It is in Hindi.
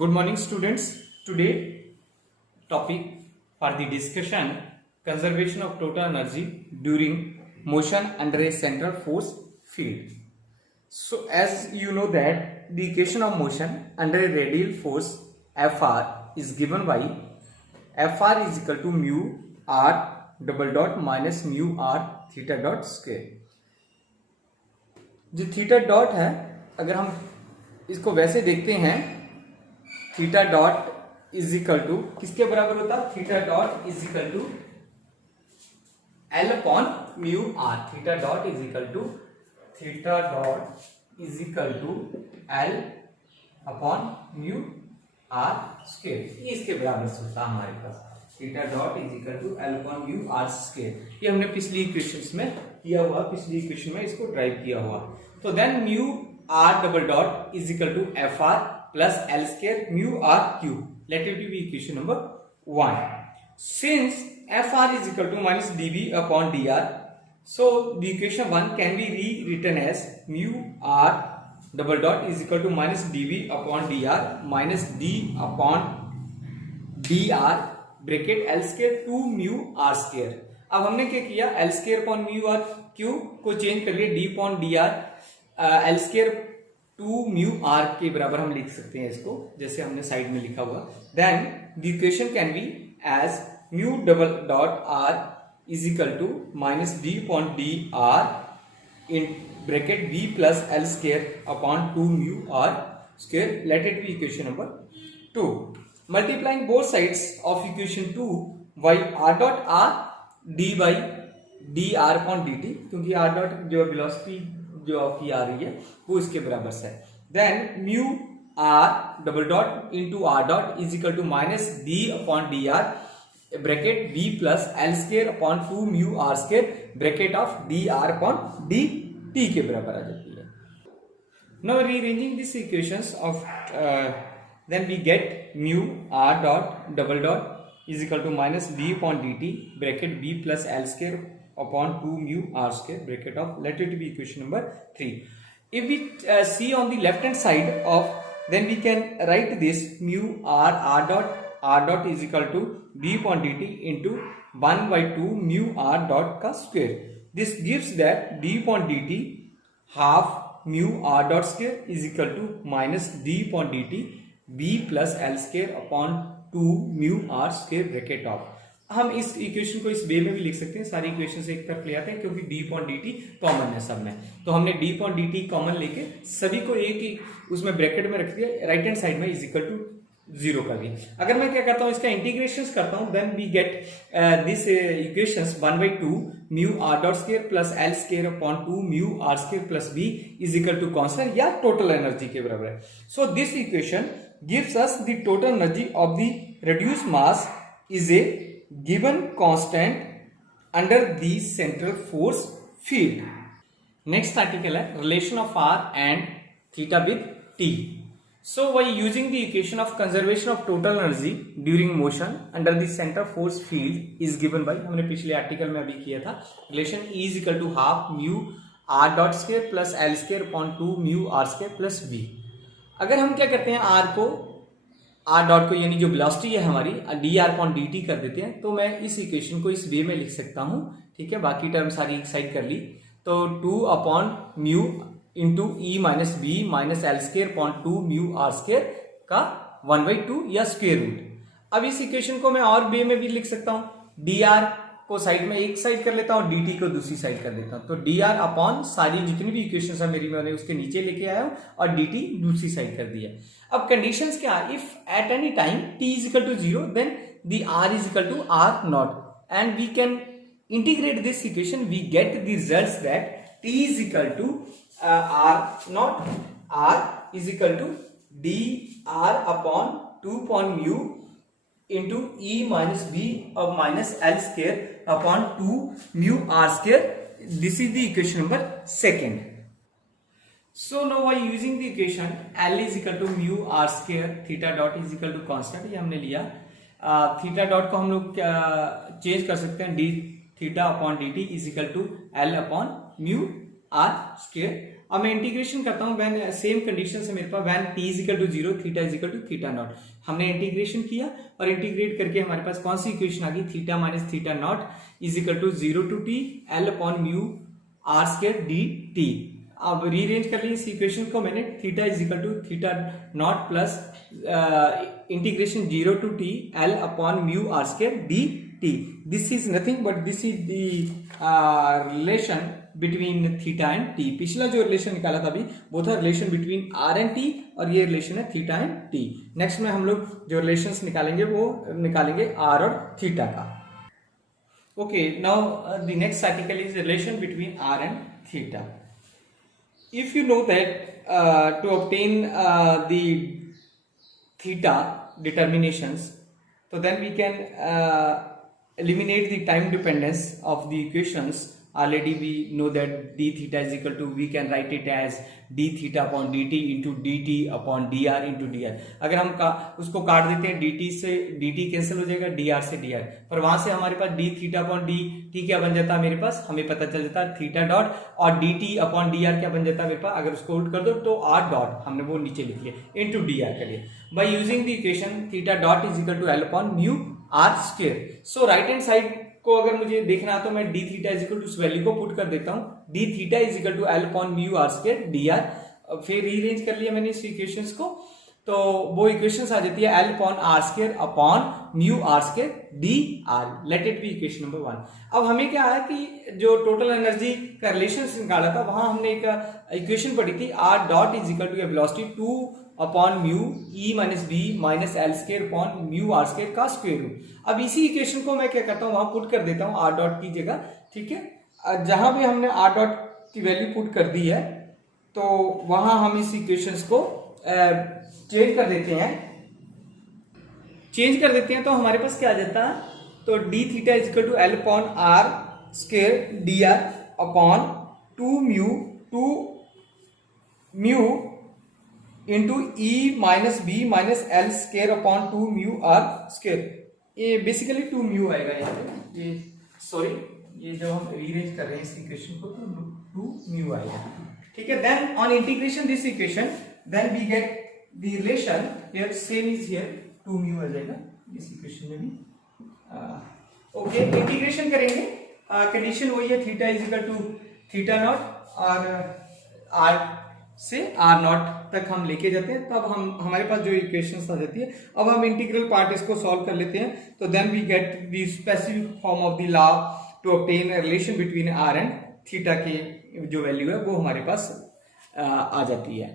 Good morning, students. Today topic for the discussion: conservation of total energy during motion under a central force field. So, as you know that the equation of motion under a radial force Fr is given by Fr is equal to mu r double dot minus mu r theta dot square. जो थीटा डॉट है, अगर हम इसको वैसे देखते हैं, theta dot is equal to किसके बराबर होता है? Theta dot is equal to L upon mu R. Theta dot is equal to L upon mu R square. ये इसके बराबर होता है हमारे पास. Theta dot is equal to L upon mu R square. ये हमने पिछली इक्वेशंस में किया हुआ, पिछली इक्वेशन में इसको ड्राइव किया हुआ. तो then mu R double dot is equal to F R plus L square mu R cube. Let it be equation number 1. Since Fr is equal to minus dV upon dr, so the equation 1 can be rewritten as mu r double dot is equal to minus dV upon dr minus d upon dr bracket L square to mu R square. अब हमने क्या किया? L square upon mu R cube को चेंज कर लिया D upon D R. L square to mu R के बराबर हम लिख सकते हैं इसको, जैसे हमने साइड में लिखा हुआ. Then the equation can be as mu double dot R is equal to minus D upon D R in bracket B plus L square upon two mu R square. Let it be equation number 2. Multiplying both sides of equation 2 by r dot r d by dr upon dt, क्योंकि r dot जो वेलोसिटी जो आपकी आ रही है वो इसके बराबर से है. Then mu r double dot into r dot is equal to minus d upon dr bracket b plus L square upon two mu r square bracket of dr upon dt के बराबर आ जाती है. Now rearranging these equations of then we get mu r dot double dot is equal to minus d upon dt bracket b plus l square upon 2 mu r square bracket of, let it be equation number 3. If we see on the left hand side of, then we can write this mu r dot is equal to d upon dt into 1 by 2 mu r dot का square. This gives that d upon dt half mu r dot square is equal to minus d upon dt b plus L square upon 2 mu R square bracket of. हम इस इक्वेशन को इस वे में भी लिख सकते हैं. सारी इक्वेशन से एक तरफ ले आते हैं क्योंकि D upon D T common है सब में. तो हमने D upon D T common लेके सभी को एक ही उसमें ब्रैकेट में रख दिया. राइट हैंड साइड में इज इक्वल टू 0 कर दी. अगर मैं क्या करता हूं, इसका इंटीग्रेशन करता हूं, then we get this equations 1 by 2 mu R dot square plus L square upon 2 mu R square plus B is equal to constant या टोटल एनर्जी के बराबर है. So this equation gives us the total energy of the reduced mass is a given constant under the central force field. Next article है relation of r and theta with t. So by using the equation of conservation of total energy during motion under the center force field is given by, हमने पिछले आर्टिकल में अभी किया था, relation E is equal to half mu r dot square plus l square upon 2 mu r square plus v. अगर हम क्या करते हैं, r को r डॉट को यानी जो वेलोसिटी है हमारी D R upon D T कर देते हैं, तो मैं इस इक्वेशन को इस वे में लिख सकता हूं. ठीक है, बाकी टर्म सारी एक साइड कर ली. तो 2 upon mu into E minus B minus L square upon 2 mu R square का 1 by 2 या स्क्वायर रूट. अब इस इक्वेशन को मैं और वे में भी लिख सकता हूं. डी आर को साइड में एक साइड कर लेता हूं, dt को दूसरी साइड कर देता हूं. तो dr अपॉन सारी जितनी भी इक्वेशंस है मेरी, मैंने उसके नीचे लेके आया हूं और dt दूसरी साइड कर दिया. अब कंडीशंस क्या? If at any time t is equal to 0 then the r is equal to r nought and we can integrate this equation. We get the results that t is equal to r nought, r is equal to dr upon 2 upon mu into e minus b of minus l square upon 2 mu r square. This is the equation number 2. So now by using the equation l is equal to mu r square theta dot is equal to constant, ये हमने लिया. थीटा डॉट को हम लोग चेंज कर सकते हैं, D theta upon D T is equal to L upon mu R square. अब मैं इंटीग्रेशन करता हूं व्हेन सेम कंडीशन से मेरे पास when t is equal to 0 theta is equal to theta naught, हमने इंटीग्रेशन किया और इंटीग्रेट करके हमारे पास कौन सी इक्वेशन आ गई, theta minus theta nought is equal to 0 to t L upon mu r square dt। अब रीअरेंज कर ली इस इक्वेशन को मैंने, theta is equal to theta nought plus integration 0 to t L upon mu r square dt। This is nothing but this is the relation between theta and t। पिछला जो रिलेशन निकाला था अभी वो था relation between r and t और ये रिलेशन है थीटा एंड t। नेक्स्ट में हम लोग जो रिलेशंस निकालेंगे वो निकालेंगे r और थीटा का। Okay, now the next article is relation between r and theta. If you know that to obtain the theta determinations, so then we can eliminate the time dependence of the equations. Already we know that d theta is equal to, we can write it as d theta upon dt into dt upon dr into dr। अगर हम उसको काट देते हैं dt से dt कैंसिल हो जाएगा dr से dr, पर वहां से हमारे पास d थीटा अपॉन dt क्या बन जाता है मेरे पास, हमें पता चल जाता है थीटा डॉट, और dt अपॉन dr क्या बन जाता है मेरे पास, अगर उसको उल्ट कर दो तो r डॉट, हमने वो नीचे लिख लिया इनटू dr करिए by using the equation theta dot is equal to l upon mu r square. So right hand side को अगर मुझे देखना है तो मैं D theta is equal to उस वैल्यू को पुट कर देता हूं, D theta is equal to L upon mu R square D R. फिर रीअरेंज कर लिया मैंने इस इक्वेशंस को, तो वो इक्वेशंस आ जाती है L upon R square upon mu R square D R. Let it be equation number 1। अब हमें क्या है कि जो टोटल एनर्जी का रिलेशन निकाला था वहां हमने एक इक्वेशन पढ़ी थी, R dot is equal to velocity 2 upon mu E minus B minus L square upon mu R square का स्क्वायर रूट। अब इसी इक्वेशन को मैं क्या करता हूं वहां पुट कर देता हूं आर डॉट की जगह, ठीक है। जहां भी हमने आर डॉट की वैल्यू पुट कर दी है तो वहां हम इस इक्वेशंस को चेंज कर देते हैं तो हमारे पास क्या आ जाता है, तो D theta is equal to L upon R square D R upon 2 mu into E minus B minus L square upon 2 mu R square. ये बेसिकली 2 म्यू आएगा यहाँ पे, ये सॉरी ये जब हम रीअरेंज कर रहे हैं इस इक्वेशन को तो 2 म्यू आएगा, ठीक है। Then on integration this equation then we get the relation here same is here 2 mu आ जाएगा इस इक्वेशन में भी। ओके, इंटीग्रेशन करेंगे, कंडीशन वही है theta is equal to theta naught और आर से आर नॉट तक हम लेके जाते हैं, तब हम हमारे पास जो इक्वेशंस आ जाती है। अब हम इंटीग्रल पार्ट इसको सॉल्व कर लेते हैं, तो then we get the specific form of the law to obtain relation between R and theta की जो वैल्यू है वो हमारे पास आ जाती है।